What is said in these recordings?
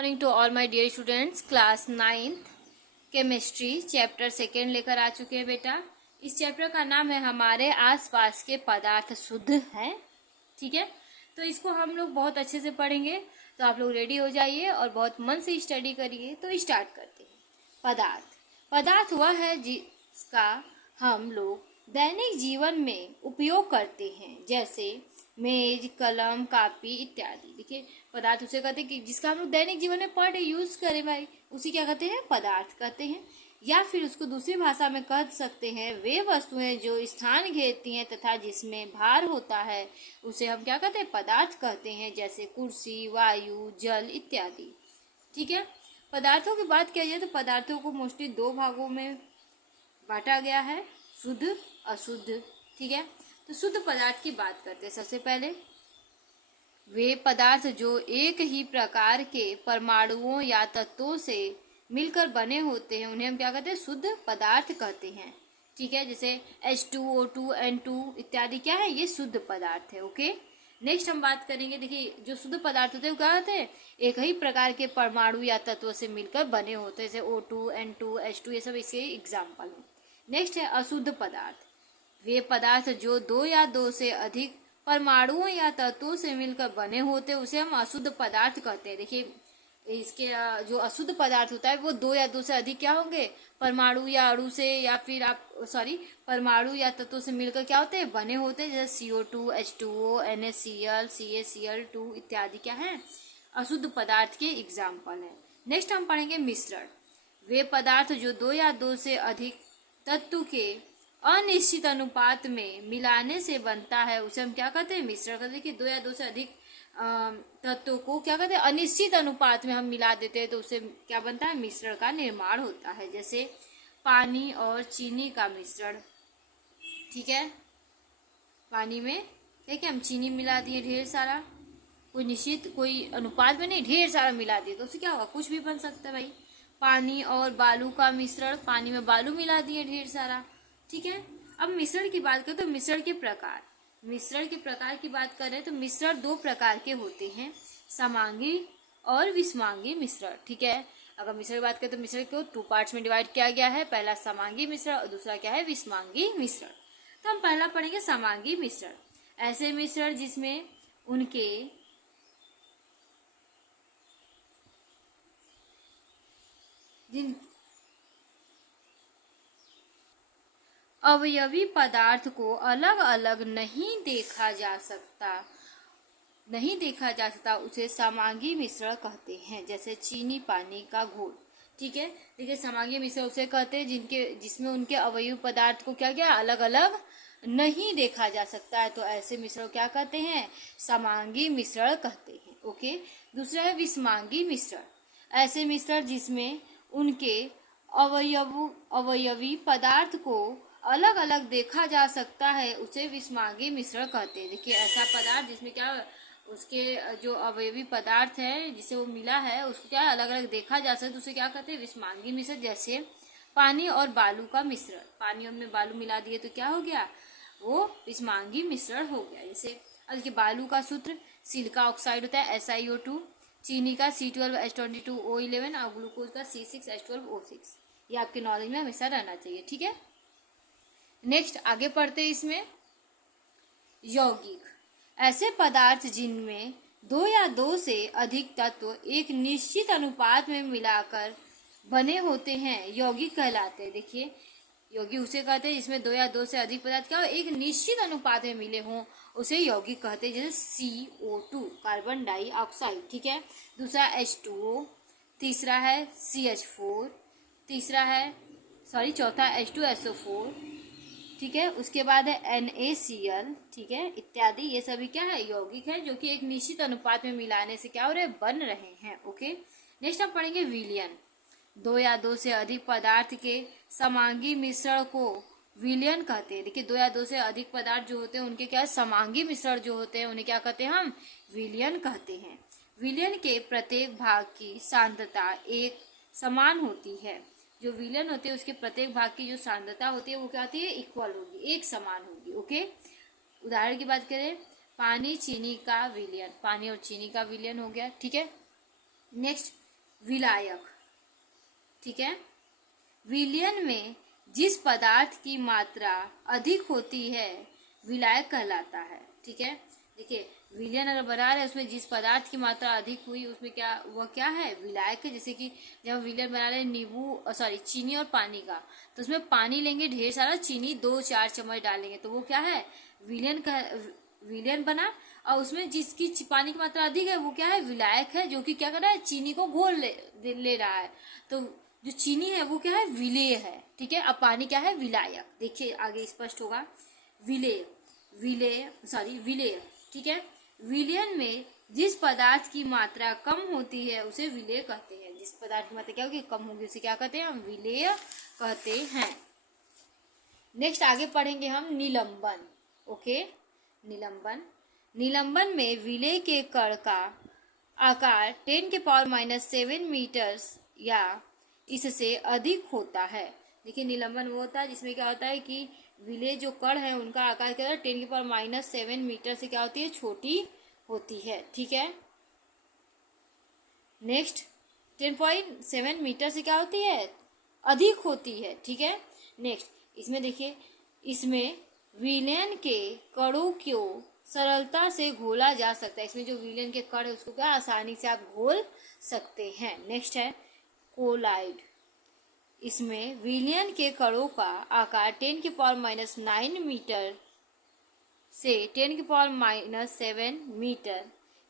Morning to all my dear students. Class 9th chemistry chapter 2 लेकर आ चुके हैं बेटा। इस चैप्टर का नाम है हमारे आसपास के पदार्थ शुद्ध हैं। ठीक है, तो इसको हम लोग बहुत अच्छे से पढ़ेंगे, तो आप लोग रेडी हो जाइए और बहुत मन से स्टडी करिए। तो स्टार्ट करते हैं। पदार्थ पदार्थ वह है जिसका हम लोग दैनिक जीवन में उपयोग करते हैं, जैसे मेज, कलम, कापी इत्यादि। देखिए, पदार्थ उसे कहते हैं कि जिसका हम लोग दैनिक जीवन में पर डे यूज करें भाई, उसी क्या कहते हैं, पदार्थ कहते हैं। या फिर उसको दूसरी भाषा में कह सकते हैं वे वस्तुएं जो स्थान घेरती हैं तथा जिसमें भार होता है, उसे हम क्या कहते हैं, पदार्थ कहते हैं, जैसे कुर्सी, वायु, जल इत्यादि। ठीक है, पदार्थों की बात किया जाए तो पदार्थों को मोस्टली 2 भागों में बांटा गया है, शुद्ध, अशुद्ध। ठीक है, तो शुद्ध पदार्थ की बात करते हैं। सबसे पहले वे पदार्थ जो एक ही प्रकार के परमाणुओं या तत्वों से मिलकर बने होते हैं, उन्हें हम क्या कहते हैं, शुद्ध पदार्थ कहते हैं। ठीक है, जैसे H2O2 N2 इत्यादि क्या है, ये शुद्ध पदार्थ है। ओके, नेक्स्ट हम बात करेंगे। देखिए, जो शुद्ध पदार्थ होते हैं वो क्या होते हैं, एक ही प्रकार के परमाणु या तत्वों से मिलकर बने होते हैं, जैसे O2 N2 H2, ये सब इसके एग्जाम्पल हैं। नेक्स्ट है अशुद्ध पदार्थ। वे पदार्थ जो 2 या 2 से अधिक परमाणुओं या तत्वों से मिलकर बने होते हैं, उसे हम अशुद्ध पदार्थ कहते हैं। देखिए, इसके जो अशुद्ध पदार्थ होता है वो 2 या 2 से अधिक क्या होंगे, परमाणु या अणु से, या फिर परमाणु या तत्वों से मिलकर क्या होते हैं, बने होते हैं, जैसे CO2 H2O NaCl CaCl2 इत्यादि क्या है, अशुद्ध पदार्थ के एग्जाम्पल है। नेक्स्ट हम पढ़ेंगे मिश्रण। वे पदार्थ जो 2 या 2 से अधिक तत्व के अनिश्चित अनुपात में मिलाने से बनता है, उसे हम क्या कहते हैं, मिश्रण कहते हैं। कि 2 या 2 से अधिक तत्वों को क्या कहते हैं, अनिश्चित अनुपात में हम मिला देते हैं, तो उसे क्या बनता है, मिश्रण का निर्माण होता है। जैसे पानी और चीनी का मिश्रण। ठीक है, पानी में ठीक है हम चीनी मिला दिए ढेर सारा, कोई निश्चित कोई अनुपात में नहीं, ढेर सारा मिला दिए, तो उससे क्या होगा, कुछ भी बन सकता है भाई। पानी और बालू का मिश्रण, पानी में बालू मिला दिए ढेर सारा। ठीक है, अब मिश्रण की बात करें तो मिश्रण के प्रकार की बात करें तो मिश्रण 2 प्रकार के होते हैं, समांगी और विषमांगी मिश्रण। ठीक है, अगर मिश्रण की बात करें तो मिश्रण को 2 पार्ट्स में डिवाइड किया गया है, पहला समांगी मिश्रण और दूसरा क्या है, विषमांगी मिश्रण। तो हम पहला पढ़ेंगे समांगी मिश्रण। ऐसे मिश्रण जिसमें उनके अवयवी पदार्थ को अलग अलग नहीं देखा जा सकता, उसे समांगी मिश्रण कहते हैं। जैसे चीनी पानी का घोल। ठीक है, देखिए समांगी मिश्रण उसे कहते हैं जिसमें उनके अवयवी पदार्थ को क्या क्या अलग अलग नहीं देखा जा सकता है, तो ऐसे मिश्रण क्या कहते हैं, समांगी मिश्रण कहते हैं। ओके, दूसरा है विषमांगी मिश्रण। ऐसे मिश्रण जिसमें उनके अवयवी पदार्थ को अलग अलग देखा जा सकता है, उसे विषमांगी मिश्रण कहते हैं। देखिए, ऐसा पदार्थ जिसमें क्या उसके जो अवयवी पदार्थ है जिसे वो मिला है, उसको क्या अलग अलग देखा जा सकता है, तो उसे क्या कहते हैं, विषमांगी मिश्रण। जैसे पानी और बालू का मिश्रण, पानी में बालू मिला दिए तो क्या हो गया, वो विषमांगी मिश्रण हो गया। जैसे अब देखिए, बालू का सूत्र सिलिका ऑक्साइड होता है SiO2, चीनी का C12H22O11 और ग्लूकोज का C6H12O6। ये आपके नॉलेज में हमेशा रहना चाहिए। ठीक है, नेक्स्ट आगे पढ़ते हैं। इसमें यौगिक, ऐसे पदार्थ जिनमें 2 या 2 से अधिक तत्व एक निश्चित अनुपात में मिलाकर बने होते हैं, यौगिक कहलाते हैं। देखिए, यौगिक उसे कहते हैं जिसमें 2 या 2 से अधिक पदार्थ क्या एक निश्चित अनुपात में मिले हों, उसे यौगिक कहते हैं। जैसे CO2 कार्बन डाइऑक्साइड। ठीक है, दूसरा H2O, तीसरा है CH4, चौथा H2SO4। ठीक है, उसके बाद है NaCl। ठीक है, इत्यादि, ये सभी क्या है, यौगिक है, जो कि एक निश्चित अनुपात में मिलाने से क्या हो रहे, बन रहे हैं। ओके, नेक्स्ट हम पढ़ेंगे विलयन। 2 या 2 से अधिक पदार्थ के समांगी मिश्रण को विलयन कहते हैं। देखिए, 2 या 2 से अधिक पदार्थ जो होते हैं उनके क्या समांगी मिश्रण जो होते हैं, उन्हें क्या कहते हैं, हम विलयन कहते हैं। विलयन के प्रत्येक भाग की सांद्रता एक समान होती है। जो विलयन होते हैं उसके प्रत्येक भाग की जो सांद्रता होती है वो क्या होती है, इक्वल होगी, एक समान होगी। ओके, उदाहरण की बात करें, पानी चीनी का विलयन, पानी और चीनी का विलयन हो गया। ठीक है, नेक्स्ट विलायक, ठीक है। विलयन में जिस पदार्थ की मात्रा अधिक होती है विलायक कहलाता है, ठीक है। देखिए विलयन अगर बना रहे उसमें जिस पदार्थ की मात्रा अधिक हुई उसमें क्या, वह क्या है, विलायक है। जैसे कि जब हम विलयन बना रहे नींबू सॉरी चीनी और पानी का, तो उसमें पानी लेंगे ढेर सारा, चीनी 2-4 चम्मच डालेंगे, तो वो क्या है, विलयन बना। और उसमें जिसकी पानी की मात्रा अधिक है वो क्या है, विलायक है, जो कि क्या कर रहा है, चीनी को घोल ले रहा है। तो जो चीनी है वो क्या है, विलेय है, ठीक है। अब पानी क्या है, विलायक। देखिए आगे स्पष्ट होगा। विलेय विलेय, ठीक है। विलयन में जिस पदार्थ की मात्रा कम होती है उसे विलेय कहते हैं। जिस पदार्थ की मात्रा क्या होगी, कम होगी, उसे क्या कहते हैं, हम विलेय कहते हैं। नेक्स्ट आगे पढ़ेंगे हम निलंबन। ओके, निलंबन में विलेय के कण का आकार 10⁻⁷ मीटर या इससे अधिक होता है। देखिए निलंबन वो होता है जिसमें क्या होता है कि विलेय जो कण है उनका आकार क्या है, 10⁻⁷ मीटर से क्या होती है, छोटी होती है, ठीक है। नेक्स्ट 10.7 मीटर से क्या होती है, अधिक होती है, ठीक है। नेक्स्ट इसमें देखिए, इसमें विलयन के कणों को सरलता से घोला जा सकता है। इसमें जो विलयन के कण है उसको क्या आसानी से आप घोल सकते हैं। नेक्स्ट है कोलाइड। इसमें विलयन के कणों का आकार 10⁻⁹ मीटर से 10⁻⁷ मीटर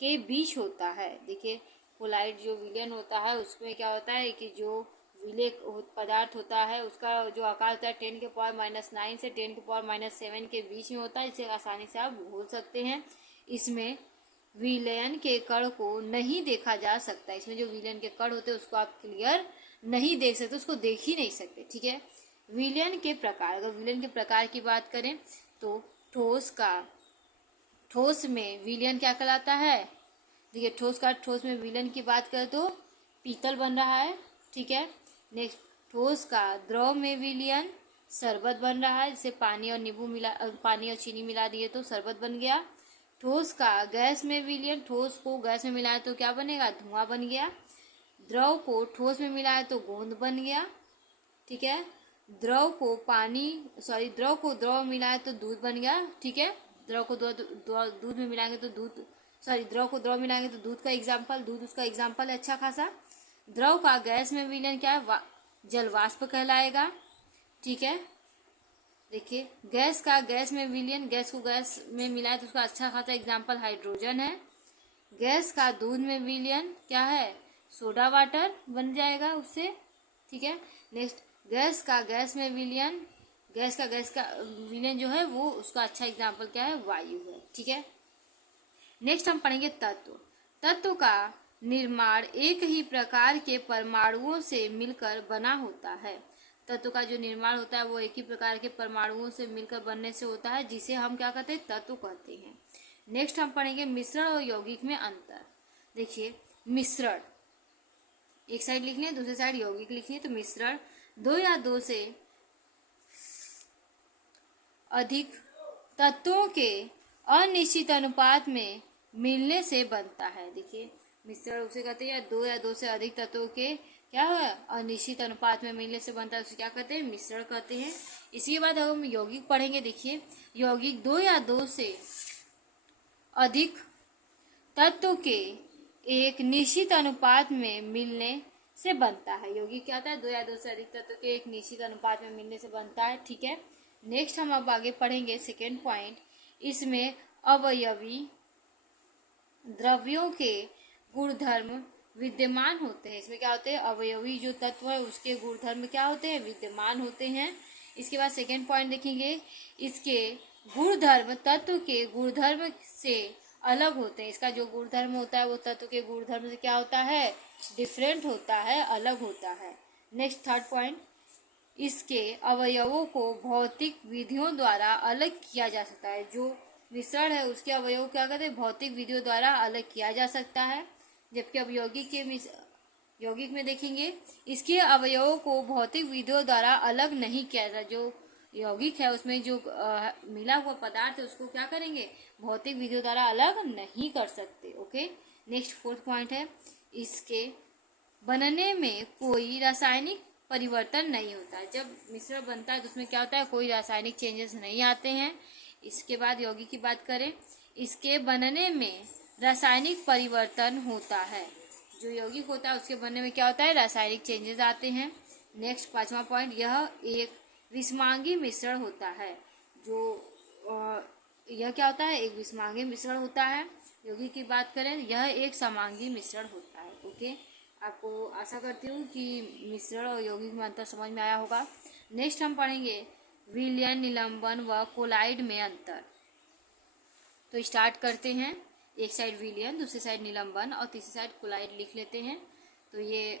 के बीच होता है। देखिए कोलाइड जो विलयन होता है उसमें क्या होता है कि जो विलेय पदार्थ होता है उसका जो आकार होता है 10⁻⁹ से 10⁻⁷ के बीच में होता है, इसे आसानी से आप घोल सकते हैं। इसमें विलयन के कण को नहीं देखा जा सकता। इसमें जो विलयन के कण होते हैं उसको आप क्लियर नहीं देख सकते, उसको देख ही नहीं सकते, ठीक है। विलयन के प्रकार, अगर विलयन के प्रकार की बात करें तो ठोस में विलयन क्या कहलाता है। देखिए ठोस में विलयन की बात करें तो पीतल बन रहा है, ठीक है। नेक्स्ट ठोस का द्रव में विलयन शरबत बन रहा है, जैसे पानी और चीनी मिला दिए तो शरबत बन गया। ठोस का गैस में विलयन, ठोस को गैस में मिलाए तो क्या बनेगा, धुआं बन गया। द्रव को ठोस में मिलाए तो गोंद बन गया, ठीक है। द्रव को द्रव में मिलाए तो दूध बन गया, ठीक है। द्रव को दूध में मिलाएंगे तो द्रव को द्रव मिलाएंगे तो दूध उसका एग्जाम्पल है अच्छा खासा। द्रव का गैस में विलयन क्या है, जल वाष्प कहलाएगा, ठीक है। देखिए गैस का गैस में विलयन, गैस को गैस में मिलाए तो उसका अच्छा खासा एग्जाम्पल हाइड्रोजन है। गैस का दूध में विलयन क्या है, सोडा वाटर बन जाएगा उससे, ठीक है। नेक्स्ट गैस का गैस में विलयन, गैस का विलयन जो है वो उसका अच्छा एग्जाम्पल क्या है, वायु है, ठीक है। नेक्स्ट हम पढ़ेंगे तत्व का निर्माण एक ही प्रकार के परमाणुओं से मिलकर बना होता है। तत्व का जो निर्माण होता है वो एक ही प्रकार के परमाणुओं से मिलकर बनने से होता है, जिसे हम क्या कहते हैं, तत्व कहते हैं। नेक्स्ट हम पढ़ेंगे मिश्रण और यौगिक में अंतर। देखिए मिश्रण एक साइड लिख लें, दूसरी साइड यौगिक लिखिए। तो मिश्रण दो या दो से अधिक तत्वों के अनिश्चित अनुपात में मिलने से बनता है। देखिए मिश्रण उसे कहते हैं दो या दो से अधिक तत्वों के क्या है, अनिश्चित अनुपात में मिलने से बनता है, उसे क्या कहते हैं, मिश्रण कहते हैं। इसके बाद हम यौगिक पढ़ेंगे। देखिए यौगिक दो या दो से अधिक तत्व के एक निश्चित अनुपात में मिलने से बनता है। यौगिक क्या होता है, दो या दो से अधिक तत्व के एक निश्चित अनुपात में मिलने से बनता है, ठीक है। नेक्स्ट हम अब आगे पढ़ेंगे सेकेंड पॉइंट। इसमें अवयवी द्रव्यों के गुणधर्म विद्यमान होते हैं। इसमें क्या होते हैं, अवयवी जो तत्व है उसके गुणधर्म क्या होते हैं, विद्यमान होते हैं। इसके बाद सेकेंड पॉइंट देखेंगे, इसके गुणधर्म तत्व के गुणधर्म से अलग होते हैं। इसका जो गुणधर्म होता है वो तत्व के गुणधर्म से क्या होता है, डिफरेंट होता है, अलग होता है। नेक्स्ट थर्ड पॉइंट, इसके अवयवों को भौतिक विधियों द्वारा अलग किया जा सकता है। जो मिश्रण है उसके अवयव क्या कहते हैं, भौतिक विधियों द्वारा अलग किया जा सकता है। जबकि अब यौगिक में देखेंगे, इसके अवयवों को भौतिक विधियों द्वारा अलग नहीं किया जाता। जो यौगिक है उसमें जो मिला हुआ पदार्थ है उसको क्या करेंगे, भौतिक विधियों द्वारा अलग नहीं कर सकते। ओके नेक्स्ट फोर्थ पॉइंट है, इसके बनने में कोई रासायनिक परिवर्तन नहीं होता है। जब मिश्रण बनता है तो उसमें क्या होता है, कोई रासायनिक चेंजेस नहीं आते हैं। इसके बाद यौगिक की बात करें, इसके बनने में रासायनिक परिवर्तन होता है। जो यौगिक होता है उसके बनने में क्या होता है, रासायनिक चेंजेस आते हैं। नेक्स्ट 5वां पॉइंट, यह एक विषमांगी मिश्रण होता है। यह क्या होता है, एक विषमांगी मिश्रण होता है। यौगिक की बात करें, यह एक समांगी मिश्रण होता है। ओके, आपको आशा करती हूँ कि मिश्रण और यौगिक में अंतर समझ में आया होगा। नेक्स्ट हम पढ़ेंगे विलयन, निलंबन व कोलाइड में अंतर। तो स्टार्ट करते हैं। एक साइड विलयन, दूसरी साइड निलंबन और तीसरी साइड कोलाइड लिख लेते हैं। तो ये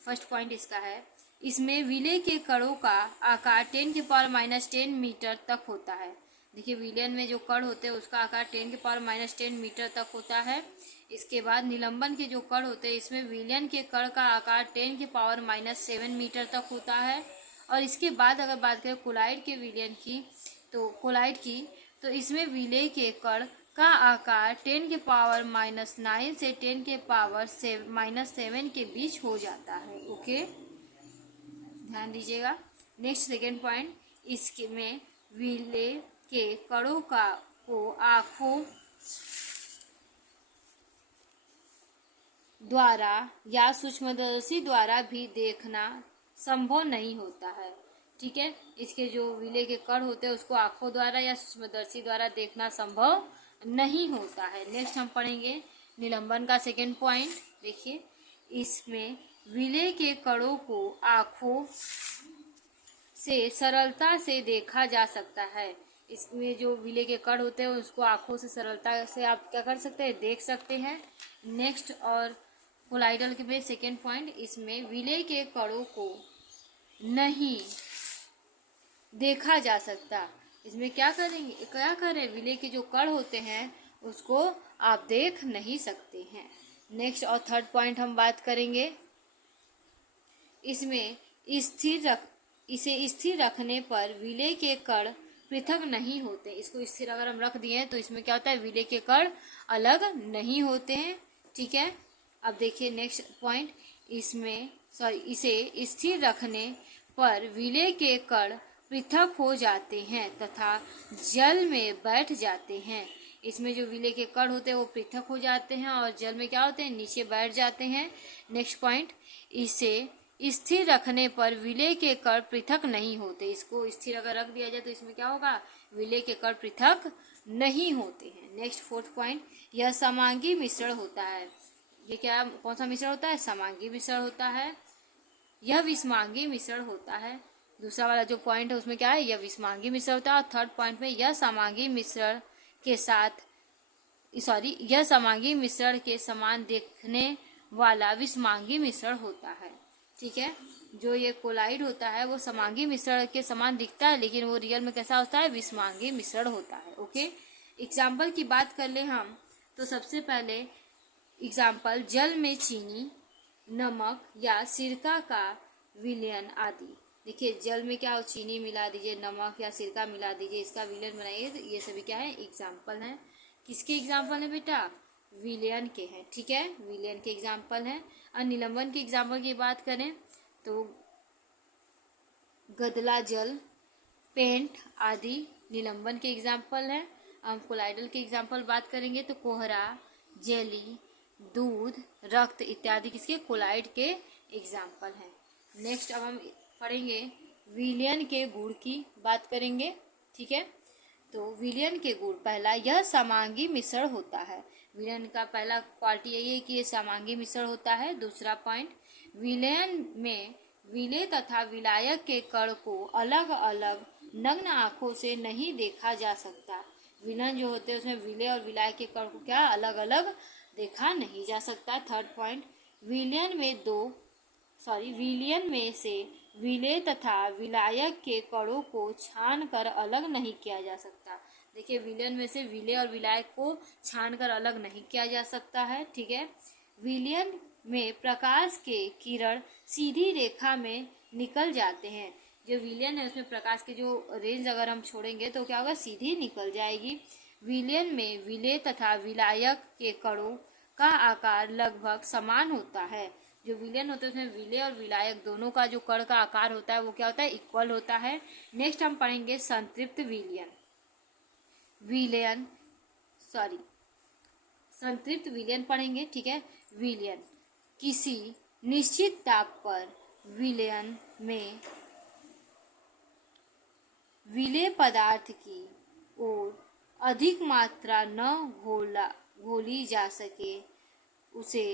फर्स्ट पॉइंट इसका है, इसमें विलय के कणों का आकार 10⁻⁻10 मीटर तक होता है। देखिए विलयन में जो कण होते हैं उसका आकार 10⁻⁻10 मीटर तक होता है। इसके बाद निलंबन के जो कण होते हैं इसमें विलयन के कण का आकार 10⁻⁷ मीटर तक होता है। और इसके बाद अगर बात करें कोलाइड के विलयन की, तो कोलाइड की, तो इसमें विलय के कण का आकार 10⁻⁹ से 10⁻⁻7 के बीच हो जाता है। ओके, ध्यान दीजिएगा। नेक्स्ट सेकेंड पॉइंट, इसमें विलय के कणों को आँखों द्वारा या सूक्ष्मदर्शी द्वारा भी देखना संभव नहीं होता है। ठीक है, इसके जो विलय के कण होते हैं उसको आँखों द्वारा या सूक्ष्मदर्शी द्वारा देखना संभव नहीं होता है। नेक्स्ट हम पढ़ेंगे निलंबन का सेकेंड पॉइंट। देखिए, इसमें विलय के कणों को आँखों से सरलता से देखा जा सकता है। इसमें जो विलय के कण होते हैं उसको आँखों से सरलता से आप क्या कर सकते हैं, देख सकते हैं। नेक्स्ट और कोलाइडल के में सेकेंड पॉइंट, इसमें विलय के कणों को नहीं देखा जा सकता। इसमें क्या करें, विलय के जो कण होते हैं उसको आप देख नहीं सकते हैं। नेक्स्ट और थर्ड पॉइंट हम बात करेंगे, इसमें इसे स्थिर रखने पर विलय के कण पृथक नहीं होते। इसको स्थिर अगर हम रख दिए तो इसमें क्या होता है, विलय के कण अलग नहीं होते हैं। ठीक है, अब देखिए नेक्स्ट पॉइंट, इसे स्थिर रखने पर विलय के कण पृथक हो जाते हैं तथा जल में बैठ जाते हैं। इसमें जो विलय के कण होते हैं वो पृथक हो जाते हैं और जल में क्या होते हैं, नीचे बैठ जाते हैं। नेक्स्ट पॉइंट, इसे स्थिर रखने पर विलय के कण पृथक नहीं होते। इसको स्थिर अगर रख दिया जाए तो इसमें क्या होगा, विलय के कण पृथक नहीं होते हैं। नेक्स्ट फोर्थ पॉइंट, यह समांगी मिश्रण होता है। ये क्या, कौन सा मिश्रण होता है, समांगी मिश्रण होता है। यह विषमांगी मिश्रण होता है। दूसरा वाला जो पॉइंट है उसमें क्या है, यह विषमांगी मिश्रण होता है। और थर्ड पॉइंट में यह समांगी मिश्रण के समान देखने वाला विषमांगी मिश्रण होता है। ठीक है, जो ये कोलाइड होता है वो समांगी मिश्रण के समान दिखता है लेकिन वो रियल में कैसा होता है, विषमांगी मिश्रण होता है। ओके, एग्जाम्पल की बात कर ले हम, तो सबसे पहले एग्जाम्पल, जल में चीनी, नमक या सिरका का विलयन आदि। देखिए जल में क्या हो, चीनी मिला दीजिए, नमक या सिरका मिला दीजिए, इसका विलयन बनाइए। तो ये सभी क्या है, एग्जाम्पल हैं। किसके एग्जाम्पल है बेटा, विलयन के हैं। ठीक है, विलयन के एग्जाम्पल हैं। और निलंबन के एग्जाम्पल की बात करें तो गदला जल, पेंट आदि निलंबन के एग्जाम्पल हैं। हम कोलाइडल के एग्जाम्पल बात करेंगे तो कोहरा, जेली, दूध, रक्त इत्यादि किसके, कोलाइड के एग्जाम्पल हैं। नेक्स्ट अब हम पढ़ेंगे विलयन के गुण की बात करेंगे। ठीक है, तो विलयन के गुण, पहला, यह समांगी मिश्रण होता है। विलयन का पहला क्वालिटी यही है कि ये समांगी मिश्रण होता है। दूसरा पॉइंट, विलयन में विलय तथा विलायक के कण को अलग अलग नग्न आंखों से नहीं देखा जा सकता। विलयन जो होते हैं उसमें विलय और विलायक के कण को क्या अलग अलग देखा नहीं जा सकता। थर्ड पॉइंट, विलयन में से विलय तथा विलायक के कणों को छान कर अलग नहीं किया जा सकता। देखिए विलयन में से विलय और विलायक को छान कर अलग नहीं किया जा सकता है। ठीक है, विलयन में प्रकाश के किरण सीधी रेखा में निकल जाते हैं। जो विलयन है उसमें प्रकाश के जो रेंज अगर हम छोड़ेंगे तो क्या होगा, सीधी निकल जाएगी। विलयन में विलय तथा विलायक के कणों का आकार लगभग समान होता है। जो विलयन होते हैं उसमें विलेय और विलायक दोनों का जो कण का आकार होता है वो क्या होता है, इक्वल होता है। नेक्स्ट हम पढ़ेंगे संतृप्त विलयन। विलयन सॉरी संतृप्त विलयन पढ़ेंगे, ठीक है। विलयन किसी निश्चित ताप पर विलयन में विलेय पदार्थ की ओर अधिक मात्रा न घोली जा सके उसे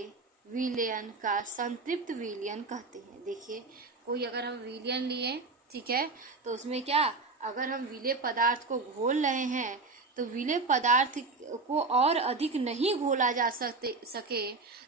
विलयन का संतृप्त विलयन कहते हैं। देखिए, कोई अगर हम विलयन लिए, ठीक है, तो उसमें क्या, अगर हम विलेय पदार्थ को घोल रहे हैं तो विलेय पदार्थ को और अधिक नहीं घोला जा सके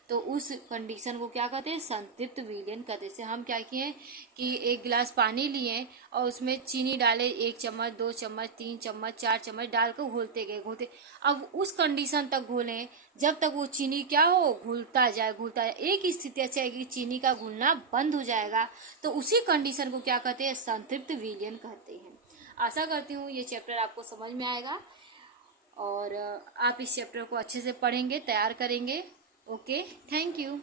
तो उस कंडीशन को क्या कहते हैं, संतृप्त विलयन कहते हैं। जैसे हम क्या किए कि एक गिलास पानी लिए और उसमें चीनी डाले, 1 चम्मच 2 चम्मच 3 चम्मच 4 चम्मच डालकर घोलते गए। अब उस कंडीशन तक घोलें जब तक वो चीनी क्या हो, घुलता जाए। एक स्थिति ऐसी आएगी चीनी का घुलना बंद हो जाएगा, तो उसी कंडीशन को क्या कहते हैं, संतृप्त विलयन कहते हैं। आशा करती हूँ ये चैप्टर आपको समझ में आएगा और आप इस चैप्टर को अच्छे से पढ़ेंगे, तैयार करेंगे। Okay, thank you.